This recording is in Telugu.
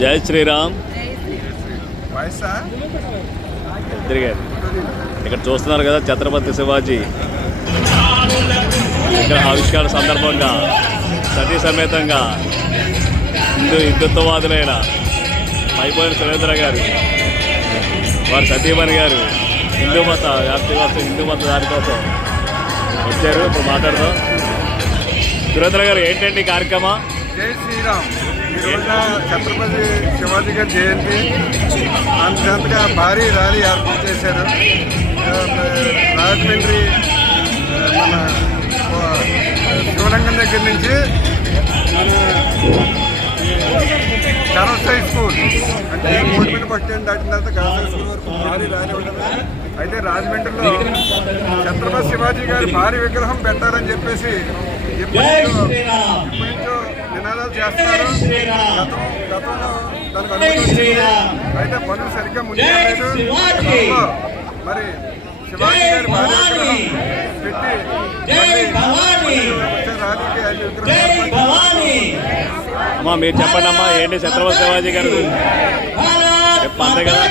జై శ్రీరామ్. తిరిగారు. ఇక్కడ చూస్తున్నారు కదా, ఛత్రపతి శివాజీ ఇక్కడ ఆవిష్కార సందర్భంగా సతీ సమేతంగా హిందుత్వవాదులైన మైపోయిన సురేంద్ర గారు, వారి సతీమణి గారు హిందూ మత వ్యాప్తి కోసం, హిందూ మత దానికోసం వచ్చారు. ఇప్పుడు మాట్లాడదాం. సురేంద్ర గారు, ఏంటండి ఈ కార్యక్రమం? జై శ్రీరామ్. ఈరోజున ఛత్రపతి శివాజీ గారి జయంతి అంతగా భారీ ర్యాలీ ఏర్పాటు చేశారు. రాజమండ్రి మన శివరంగం దగ్గర నుంచి గర్ల్స్ స్కూల్ అంటే కోటిపల్లి బస్ స్టాండ్ దాటిన తర్వాత గర్ల్స్ స్కూల్ వరకు భారీ ర్యాలీ ఉంటుంది. అయితే రాజమండ్రిలో ఛత్రపతి శివాజీ గారి భారీ విగ్రహం పెట్టాలని చెప్పేసి ఇప్పటి నుంచో నినాదాలు చేస్తున్నారు. గతంలో దానికి అనుమతి వచ్చింది. అయితే పనులు సరిగ్గా ముందుకు మరి శివాజీ గారి భారీ విగ్రహం పెట్టి ర్యాలీకి విగ్రహం. అమ్మా మీరు చెప్పండి అమ్మా, ఏంటి ఛత్రపతి శివాజీ గారు పండుగ కదా?